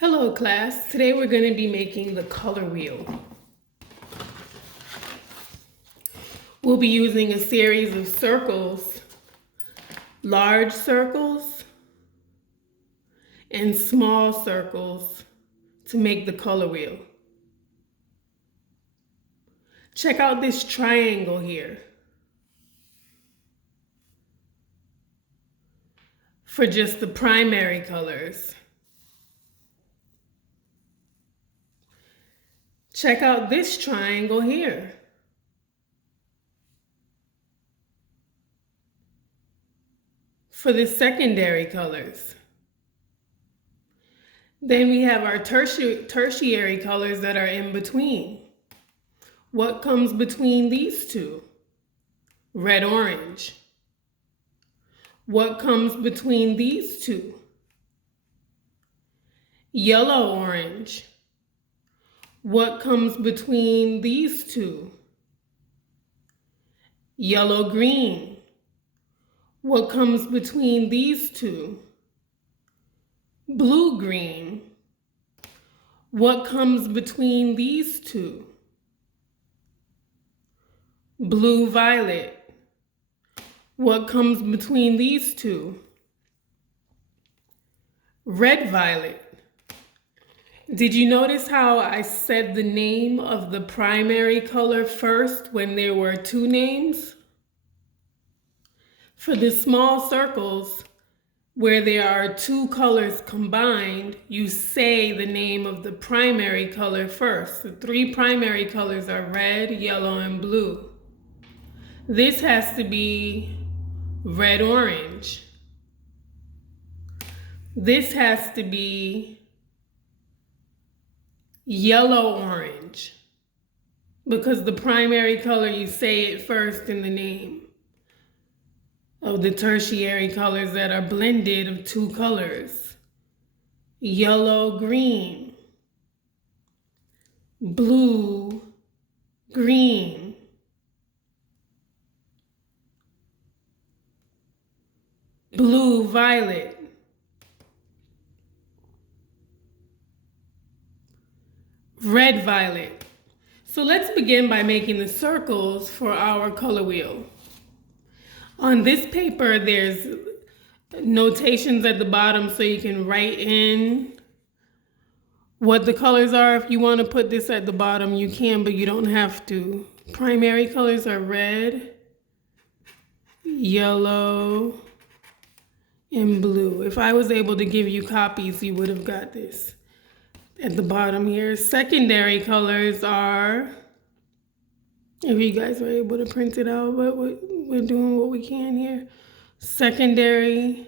Hello class, today we're going to be making the color wheel. We'll be using a series of circles, large circles and small circles to make the color wheel. Check out this triangle here. For just the primary colors. Check out this triangle here. For the secondary colors. Then we have our tertiary colors that are in between. What comes between these two? Red, orange. What comes between these two? Yellow, orange. What comes between these two? Yellow, green. What comes between these two? Blue, green. What comes between these two? Blue, violet. What comes between these two? Red, violet. Did you notice how I said the name of the primary color first when there were two names? For the small circles, where there are two colors combined, you say the name of the primary color first. The three primary colors are red, yellow, and blue. This has to be red, orange. This has to be yellow, orange, because the primary color, you say it first in the name of the tertiary colors that are blended of two colors. Yellow, green. Blue, green. Blue, violet. Red, violet. So let's begin by making the circles for our color wheel. On this paper, there's notations at the bottom so you can write in what the colors are. If you want to put this at the bottom, you can, but you don't have to. Primary colors are red, yellow, and blue. If I was able to give you copies, you would have got this at the bottom here. Secondary colors are, if you guys are able to print it out, but we're doing what we can here. Secondary,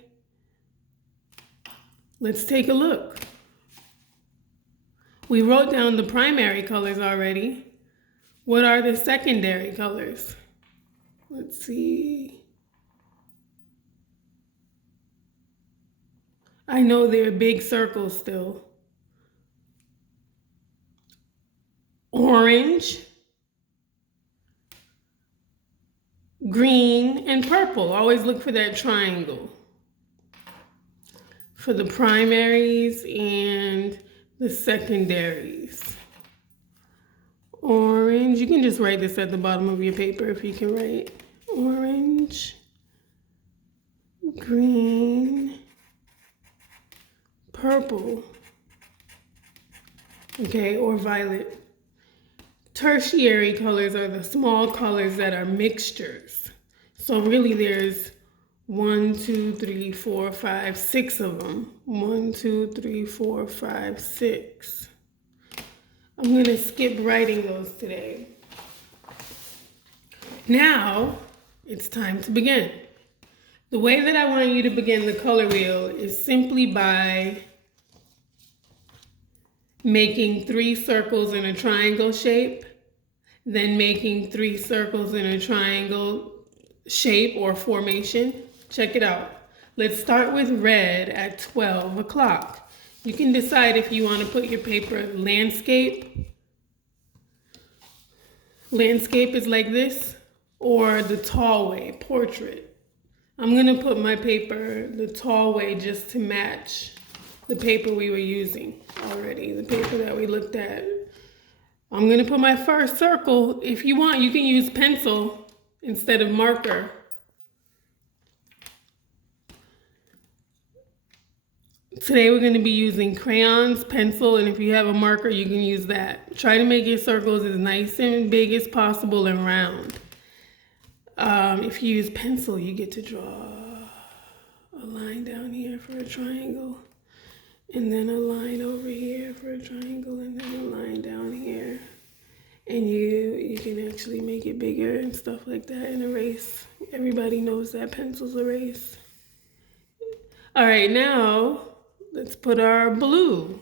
let's take a look. We wrote down the primary colors already. What are the secondary colors? Let's see. I know they're big circles still. Orange, green, and purple. Always look for that triangle for the primaries and the secondaries. Orange, you can just write this at the bottom of your paper if you can write. Orange, green, purple, okay, or violet. Tertiary colors are the small colors that are mixtures. So really there's 1, 2, 3, 4, 5, 6 of them. 1, 2, 3, 4, 5, 6. I'm going to skip writing those today. Now it's time to begin. The way that I want you to begin the color wheel is simply by making 3 circles in a triangle shape, then making 3 circles in a triangle shape or formation. Check it out. Let's start with red at 12 o'clock. You can decide if you want to put your paper landscape. Landscape is like this, or the tall way, portrait. I'm going to put my paper the tall way just to match the paper we were using. already, the paper that we looked at. I'm gonna put my first circle. If you want, you can use pencil instead of marker. Today we're going to be using crayons, pencil, and if you have a marker, you can use that. Try to make your circles as nice and big as possible and round. If you use pencil, you get to draw a line down here for a triangle, and then a line over here for a triangle, and then a line down here. And you can actually make it bigger and stuff like that and erase. Everybody knows that pencils erase. All right, now let's put our blue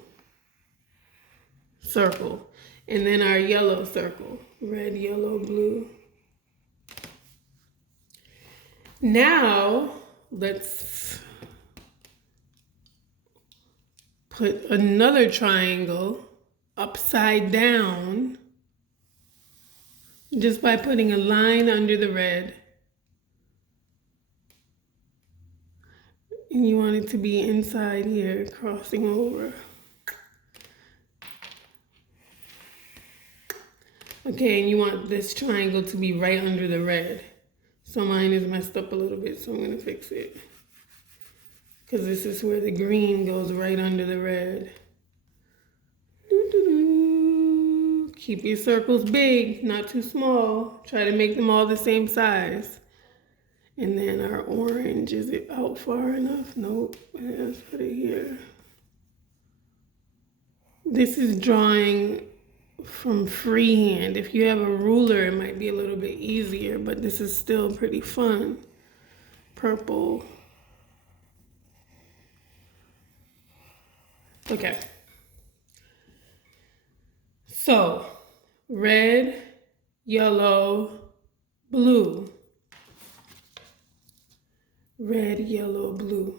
circle and then our yellow circle. Red, yellow, blue. Now let's put another triangle upside down just by putting a line under the red. And you want it to be inside here, crossing over. Okay, and you want this triangle to be right under the red. So mine is messed up a little bit, so I'm gonna fix it. Because this is where the green goes right under the red. Keep your circles big, not too small. Try to make them all the same size. And then our orange, is it out far enough? Nope, let's put it here. This is drawing from freehand. If you have a ruler, it might be a little bit easier, but this is still pretty fun. Purple. Okay. So, red, yellow, blue. Red, yellow, blue.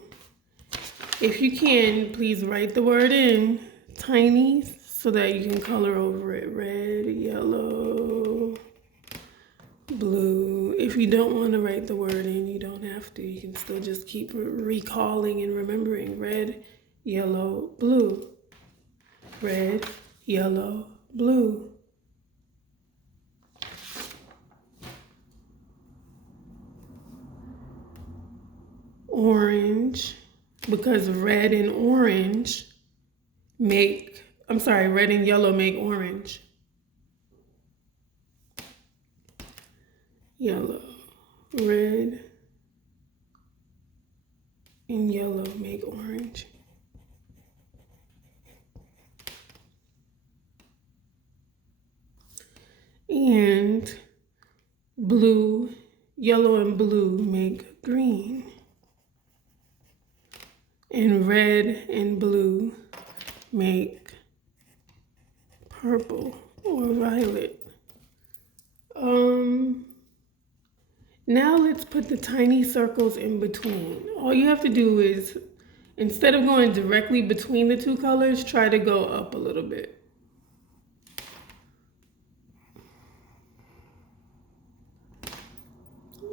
If you can, please write the word in tiny so that you can color over it. Red, yellow, blue. If you don't want to write the word in, you don't have to. You can still just keep recalling and remembering. Red, yellow, blue. Red, yellow, blue. Orange, because red and orange make, red and yellow make orange. Yellow, red, and yellow make orange. And blue, yellow and blue make green. And red and blue make purple or violet. Now let's put the tiny circles in between. All you have to do is, instead of going directly between the two colors, try to go up a little bit.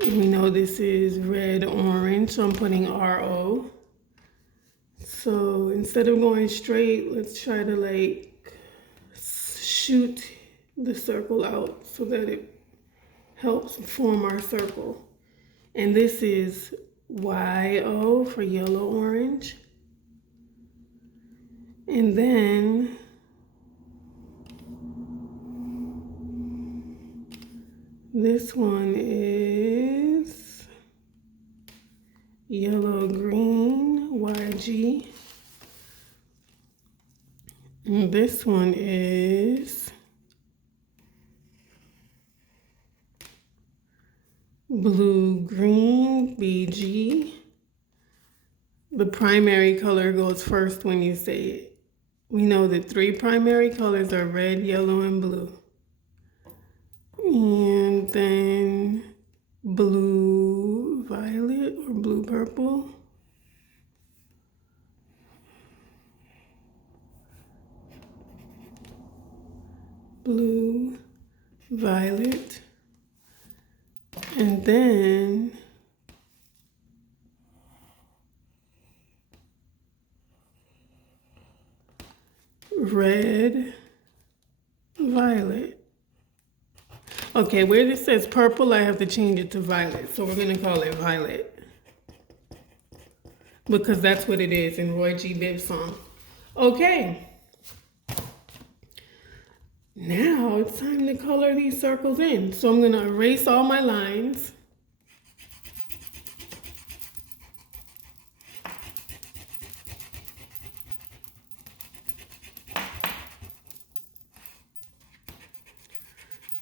And we know this is red, orange, so I'm putting RO. So instead of going straight, let's try to like shoot the circle out so that it helps form our circle. And this is YO for yellow, orange. And then this one is yellow, green, YG. And this one is blue, green, BG. The primary color goes first when you say it. We know that 3 primary colors are red, yellow, and blue. And then blue, violet, or blue, purple. Blue, violet, and then red, violet. Okay, where this says purple, I have to change it to violet. So we're going to call it violet. Because that's what it is in Roy G. Biv song. Okay. Now it's time to color these circles in. So I'm going to erase all my lines.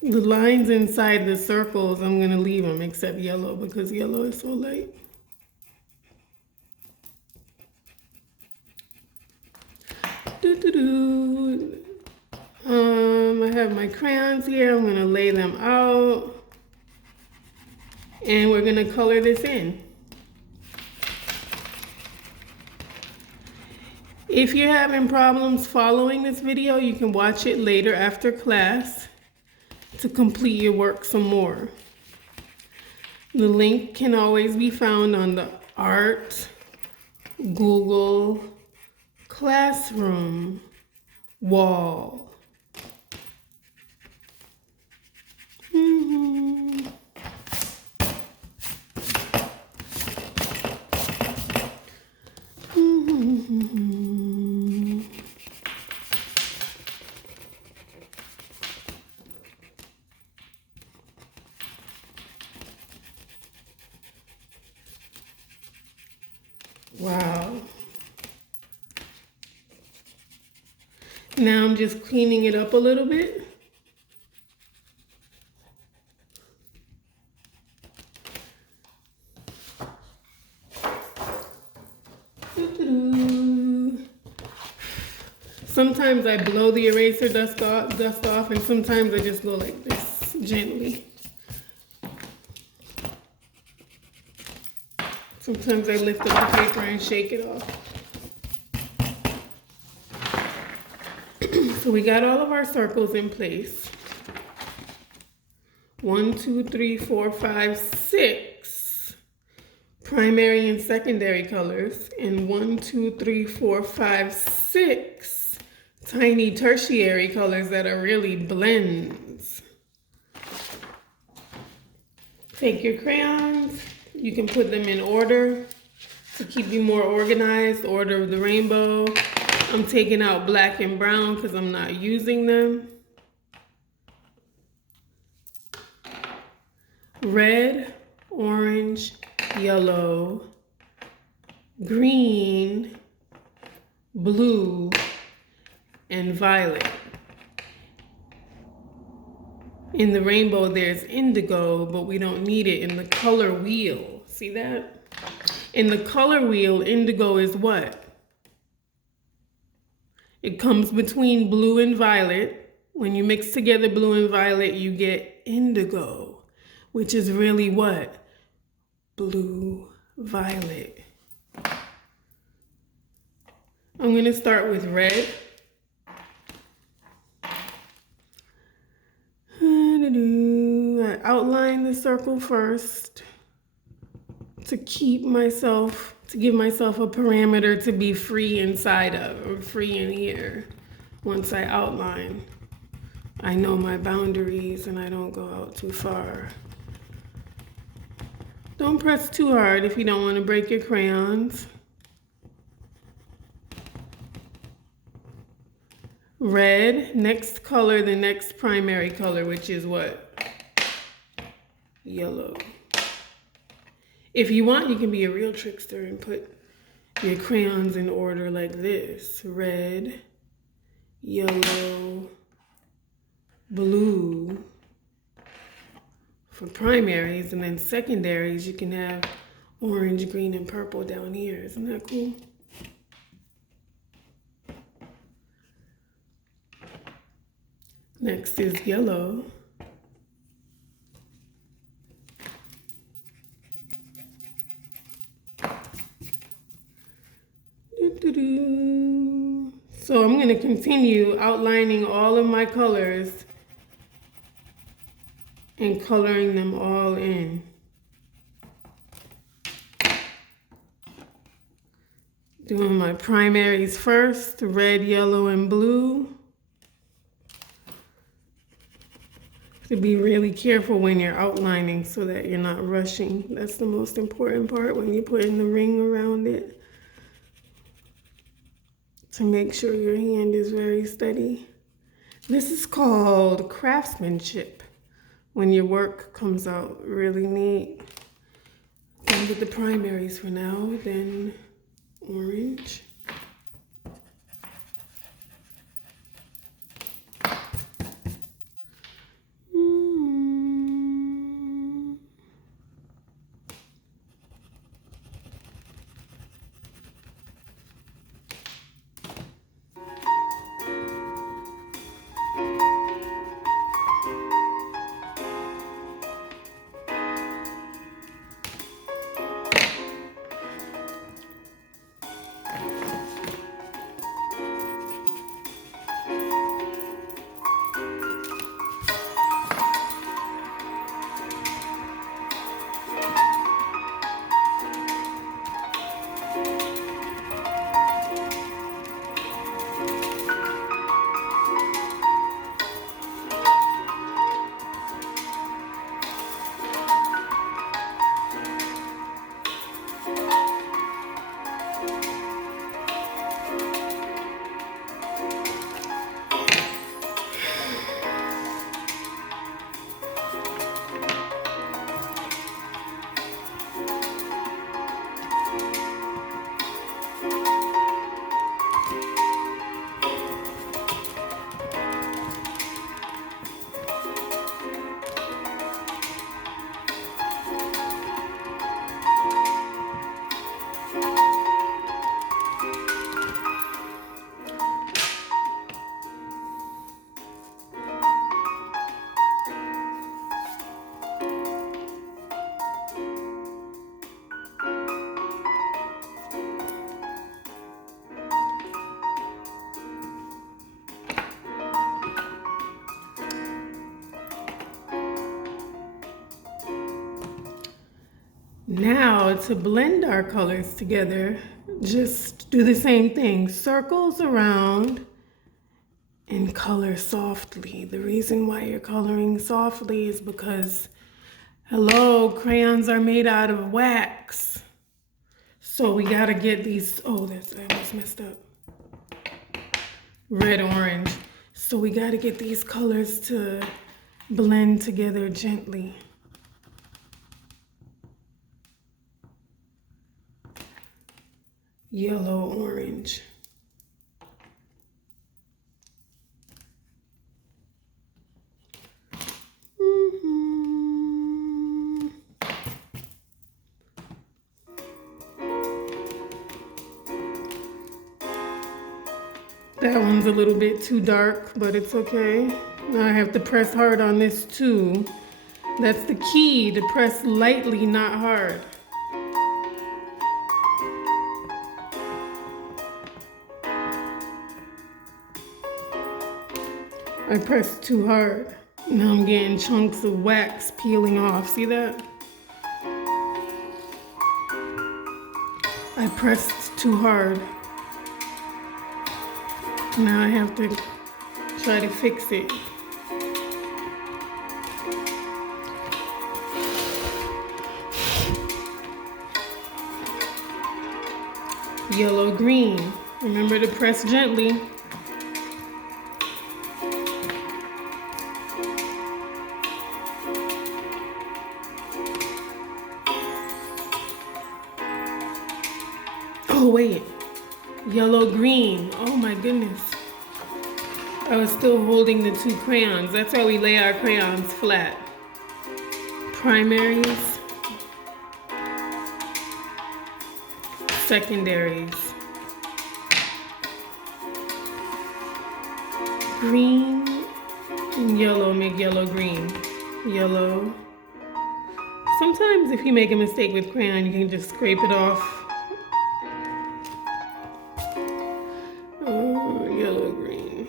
The lines inside the circles, I'm going to leave them except yellow because yellow is so light. I have my crayons here. I'm going to lay them out. And we're going to color this in. If you're having problems following this video, you can watch it later after class to complete your work some more. The link can always be found on the Art Google Classroom wall. Wow. Now I'm just cleaning it up a little bit. Sometimes I blow the eraser dust off, and sometimes I just go like this, gently. Sometimes I lift up the paper and shake it off. So we got all of our circles in place. 1, 2, 3, 4, 5, 6 primary and secondary colors, and 1, 2, 3, 4, 5, 6 tiny tertiary colors that are really blends. Take your crayons. You can put them in order to keep you more organized, order of the rainbow. I'm taking out black and brown because I'm not using them. Red, orange, yellow, green, blue, and violet. In the rainbow, there's indigo, but we don't need it in the color wheel. See that? In the color wheel, indigo is what? It comes between blue and violet. When you mix together blue and violet, you get indigo, which is really what? Blue, violet. I'm going to start with red. I outline the circle first to give myself a parameter to be free inside of, or free in here. Once I outline, I know my boundaries and I don't go out too far. Don't press too hard if you don't want to break your crayons. Red, next color, the next primary color, which is what? Yellow. If you want, you can be a real trickster and put your crayons in order like this. Red, yellow, blue for primaries, and then secondaries you can have orange, green, and purple down here. Isn't that cool? Next is yellow. So I'm going to continue outlining all of my colors and coloring them all in. Doing my primaries first, red, yellow, and blue. To be really careful when you're outlining so that you're not rushing. That's the most important part when you're putting the ring around it. To make sure your hand is very steady. This is called craftsmanship. When your work comes out really neat. Then get the primaries for now, then orange. Now to blend our colors together, just do the same thing. Circles around and color softly. The reason why you're coloring softly is because, hello, crayons are made out of wax. So we gotta get these, I almost messed up. Red, orange. So we gotta get these colors to blend together gently. Yellow, orange. That one's a little bit too dark, but it's okay. Now I have to press hard on this too. That's the key, to press lightly, not hard. I pressed too hard. Now I'm getting chunks of wax peeling off. See that? I pressed too hard. Now I have to try to fix it. Yellow, green. Remember to press gently. Oh wait, yellow, green. Oh my goodness. I was still holding the two crayons. That's why we lay our crayons flat. Primaries. Secondaries. Green and yellow make yellow, green. Yellow. Sometimes if you make a mistake with crayon, you can just scrape it off. Yellow, green.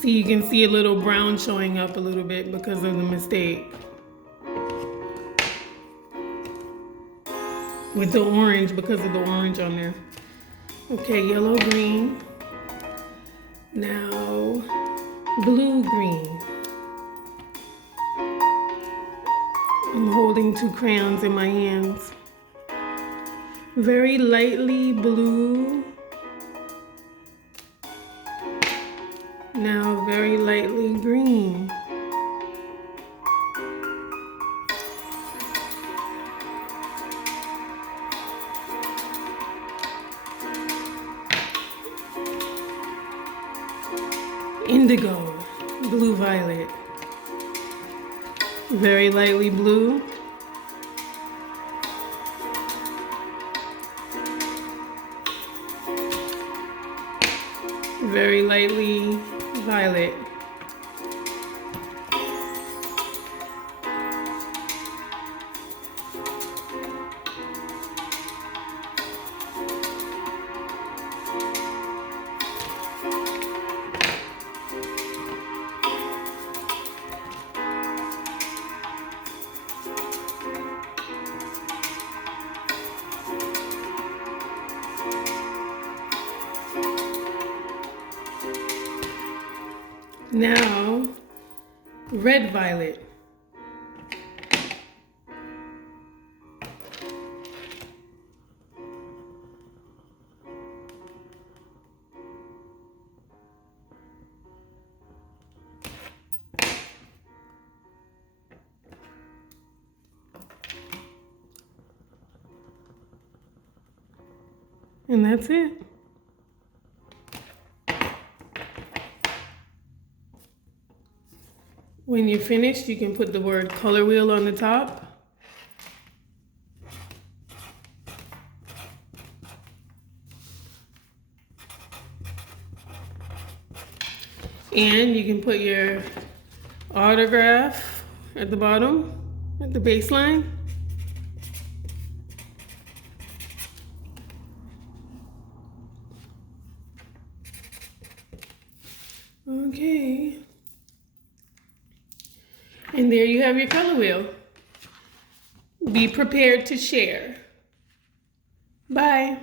See, you can see a little brown showing up a little bit because of the mistake. With the orange, because of the orange on there. Okay, yellow, green. Now, blue, green. I'm holding 2 crayons in my hands. Very lightly blue. Now very lightly green. Indigo, blue violet. Very lightly blue. Very lightly violet. Now, red violet. And that's it. When you're finished, you can put the word color wheel on the top. And you can put your autograph at the bottom, at the baseline. Okay. And there you have your color wheel. Be prepared to share. Bye.